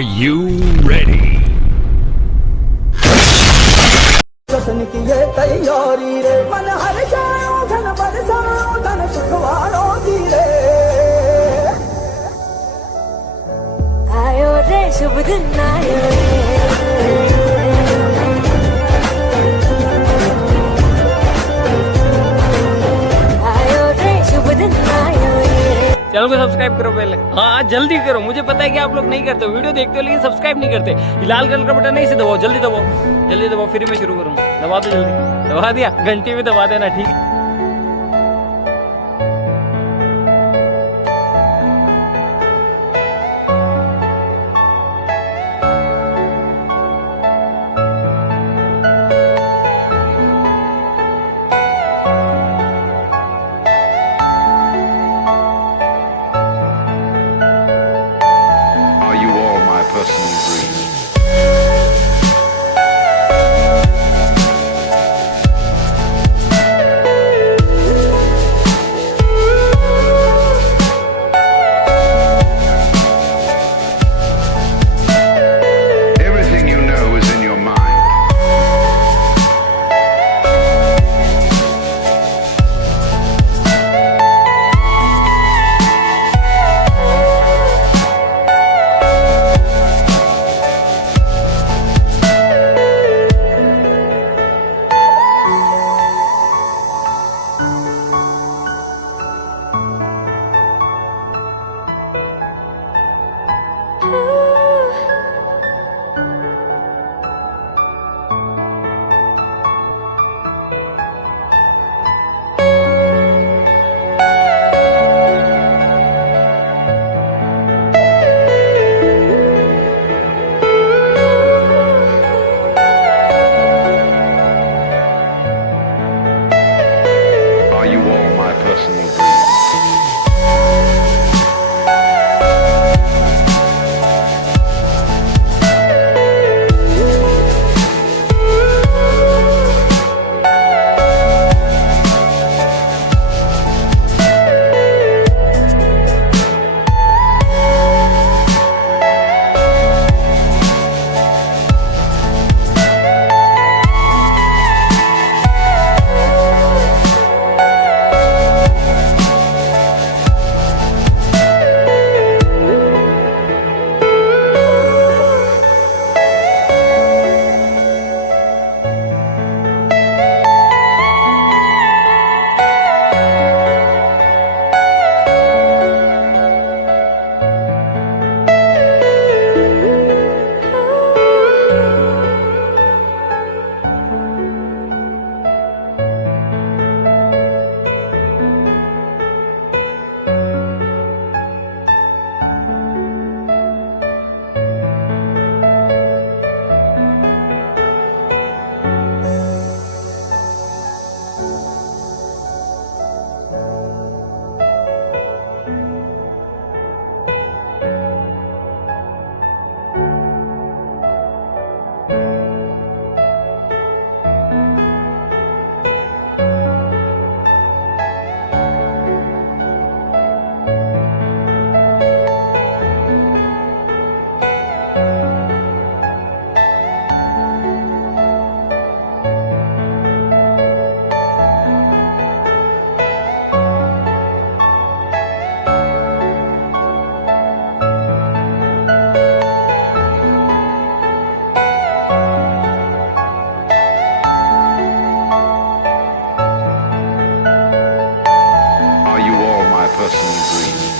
Are you ready? जश्न की ये तैयारी रे मन हर जाओ धन बरसाओ धन सुखवानो दी रे आयो रे शुभ दिन आयो रे आयो रे शुभ दिन आयो रे। चैनल को सब्सक्राइब करो पहले, हाँ जल्दी करो। मुझे पता है कि आप लोग नहीं करते, वीडियो देखते हो लेकिन सब्सक्राइब नहीं करते। ये लाल कलर का बटन नहीं से दबाओ, जल्दी दबाओ, जल्दी दबाओ, फिर मैं शुरू करूँगा। दबा दो जल्दी, दबा दिया, घंटी में दबा देना, ठीक है। Are you all my personal dreams? Everything you know is in your mind. Are you all my personal dreams? Are you all my personal dreams?